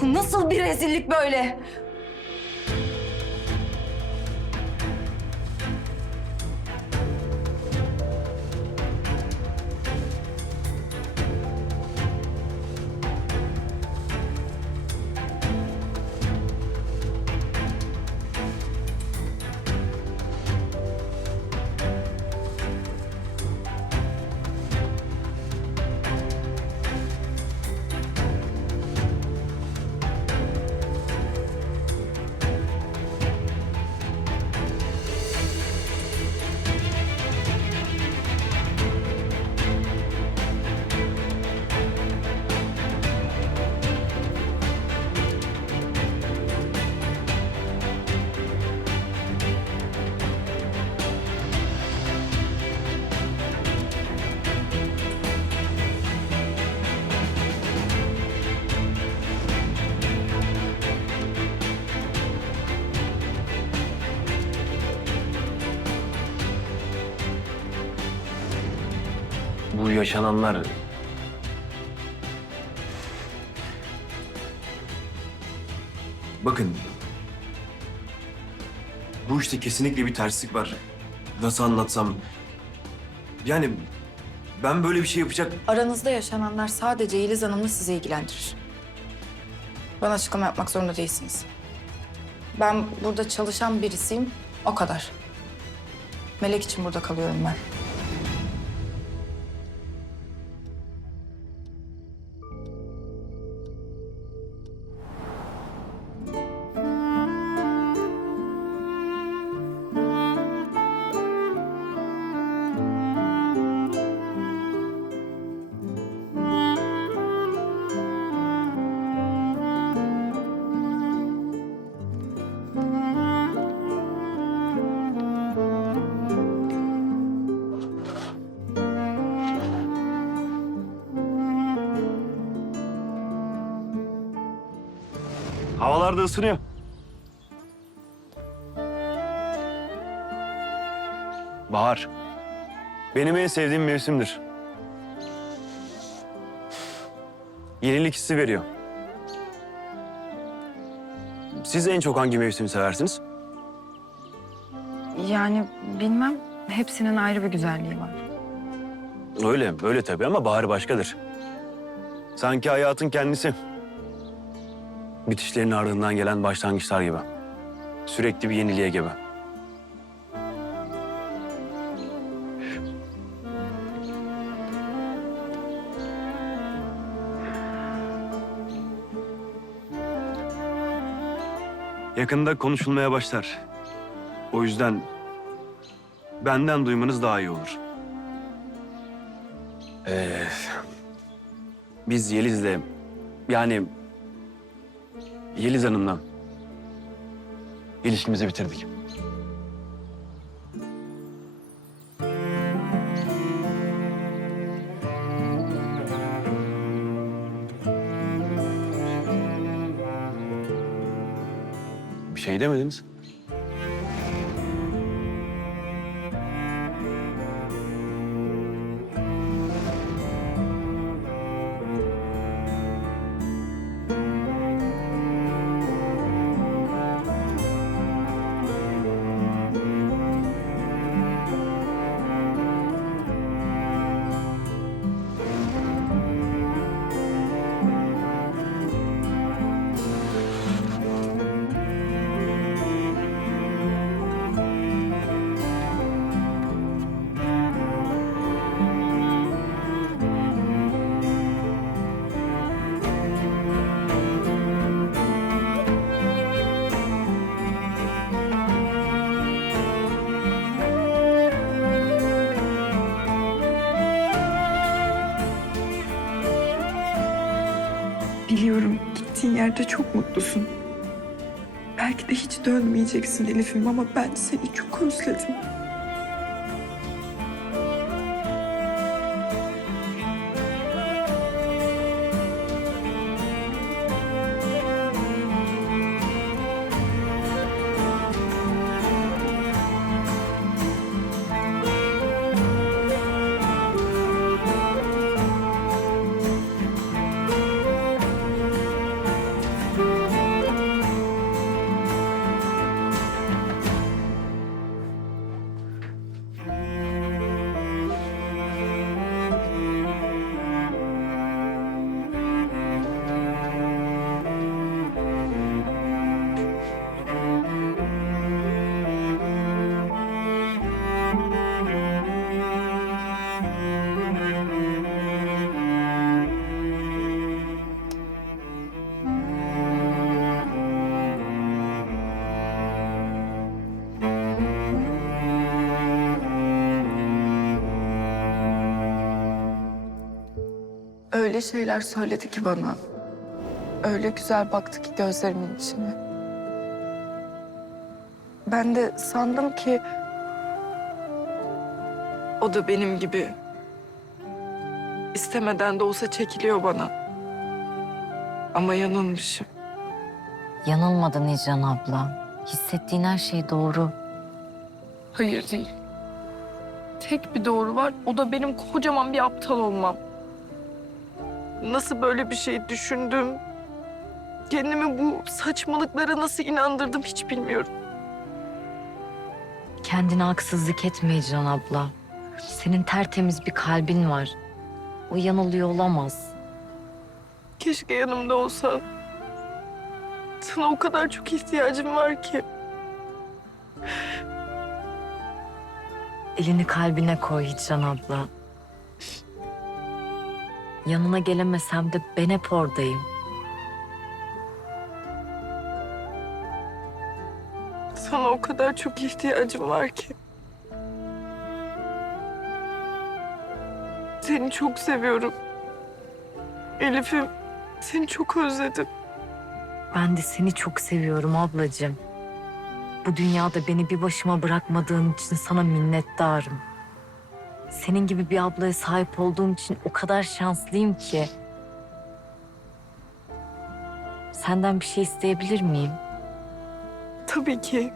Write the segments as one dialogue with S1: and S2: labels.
S1: Bu nasıl bir rezillik böyle?
S2: Yaşananlar... Bakın. Bu işte kesinlikle bir terslik var. Nasıl anlatsam... Yani ben böyle bir şey yapacak...
S3: Aranızda yaşananlar sadece Yeliz Hanım'la sizi ilgilendirir. Bana açıklama yapmak zorunda değilsiniz. Ben burada çalışan birisiyim, o kadar. Melek için burada kalıyorum ben.
S2: Havalar da ısınıyor. Bahar. Benim en sevdiğim mevsimdir. Yenilik hissi veriyor. Siz en çok hangi mevsimi seversiniz?
S3: Yani bilmem, hepsinin ayrı bir güzelliği var.
S2: Öyle, öyle tabii ama bahar başkadır. Sanki hayatın kendisi. Bitişlerin ardından gelen başlangıçlar gibi. Sürekli bir yeniliğe gebe. Yakında konuşulmaya başlar. O yüzden benden duymanız daha iyi olur. Ee, biz Yeliz'le yani Yeliz Hanım'la ilişkimizi bitirdik. Bir şey demediniz.
S4: Gittiğin yerde çok mutlusun. Belki de hiç dönmeyeceksin Elif'im ama ben seni çok özledim. Öyle şeyler söyledi ki bana. Öyle güzel baktı ki gözlerimin içine. Ben de sandım ki o da benim gibi istemeden de olsa çekiliyor bana. Ama yanılmışım.
S1: Yanılmadın Hicran abla. Hissettiğin her şey doğru.
S4: Hayır değil. Tek bir doğru var. O da benim kocaman bir aptal olmam. Nasıl böyle bir şey düşündüm? Kendimi bu saçmalıklara nasıl inandırdım hiç bilmiyorum.
S1: Kendine haksızlık etme Hicran abla. Senin tertemiz bir kalbin var. O yanılıyor olamaz.
S4: Keşke yanımda olsan. Sana o kadar çok ihtiyacım var ki.
S1: Elini kalbine koy Hicran abla. Yanına gelemesem de ben hep oradayım.
S4: Sana o kadar çok ihtiyacım var ki. Seni çok seviyorum. Elif'im, seni çok özledim.
S1: Ben de seni çok seviyorum ablacığım. Bu dünyada beni bir başıma bırakmadığın için sana minnettarım. Senin gibi bir ablaya sahip olduğum için o kadar şanslıyım ki. Senden bir şey isteyebilir miyim?
S4: Tabii ki.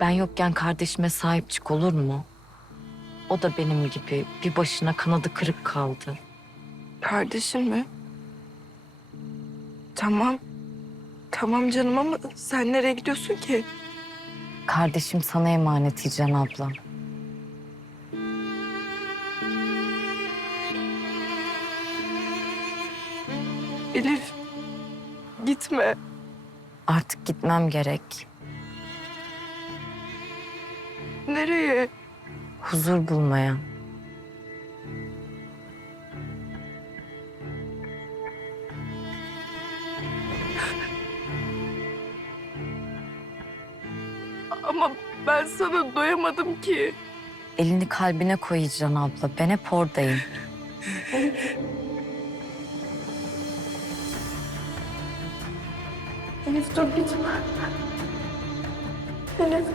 S1: Ben yokken kardeşime sahip çık olur mu? O da benim gibi bir başına kanadı kırık kaldı.
S4: Kardeşin mi? Tamam. Tamam canım ama sen nereye gidiyorsun ki?
S1: Kardeşim sana emanet Hicran ablam.
S4: Elif, gitme.
S1: Artık gitmem gerek.
S4: Nereye?
S1: Huzur bulmaya.
S4: Ama ben sana doyamadım ki.
S1: Elini kalbine koy Hicran abla. Ben hep oradayım.
S4: Elif dur gitme. Elif.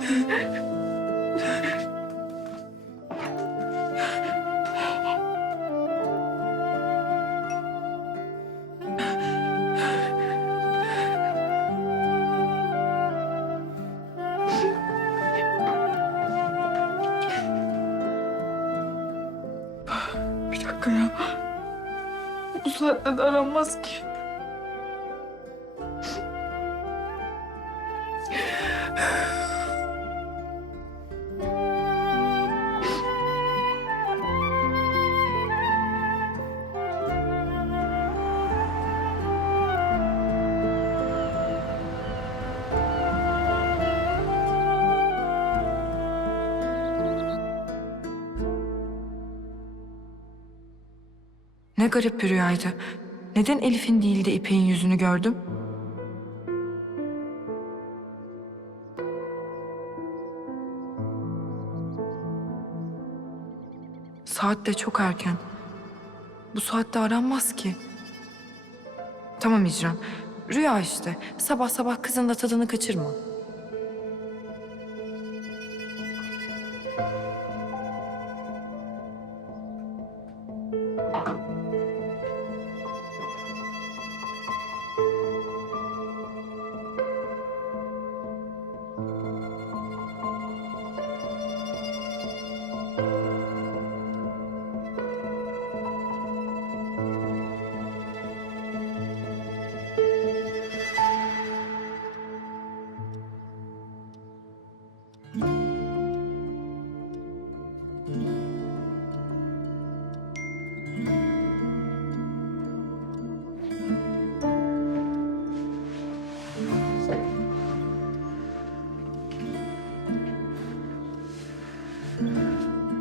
S4: Bir dakika ya. Bu saatte de aranmaz ki.
S3: Ne garip bir rüyaydı. Neden Elif'in değil de İpek'in yüzünü gördüm? Saat de çok erken. Bu saatte aranmaz ki. Tamam İcran. Rüya işte. Sabah sabah kızın da tadını kaçırma.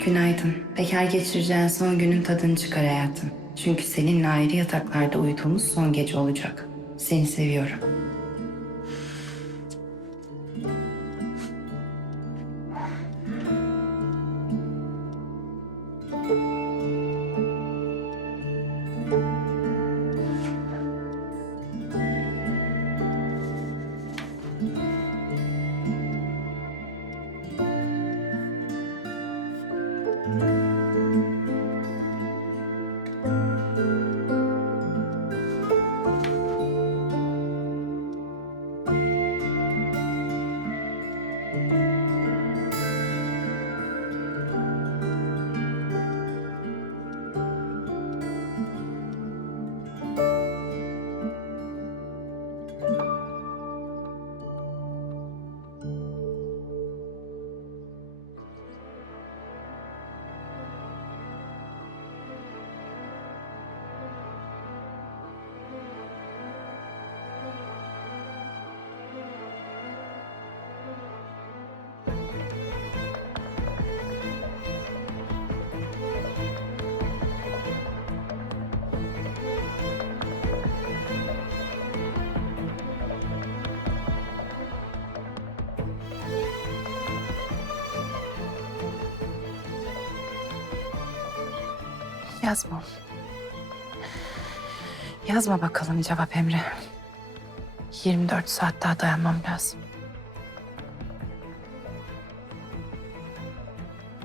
S5: Günaydın. Bekar geçireceğin son günün tadını çıkar hayatım. Çünkü seninle ayrı yataklarda uyuduğumuz son gece olacak. Seni seviyorum. Yazma. Yazma bakalım cevap Emre. 24 saat daha dayanmam lazım.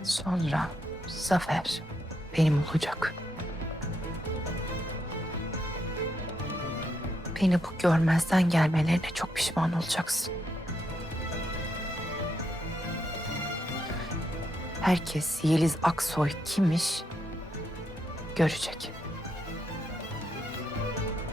S5: Sonra Zafer benim olacak. Beni bu görmezden gelmelerine çok pişman olacaksın. Herkes Yeliz Aksoy kimmiş görecek.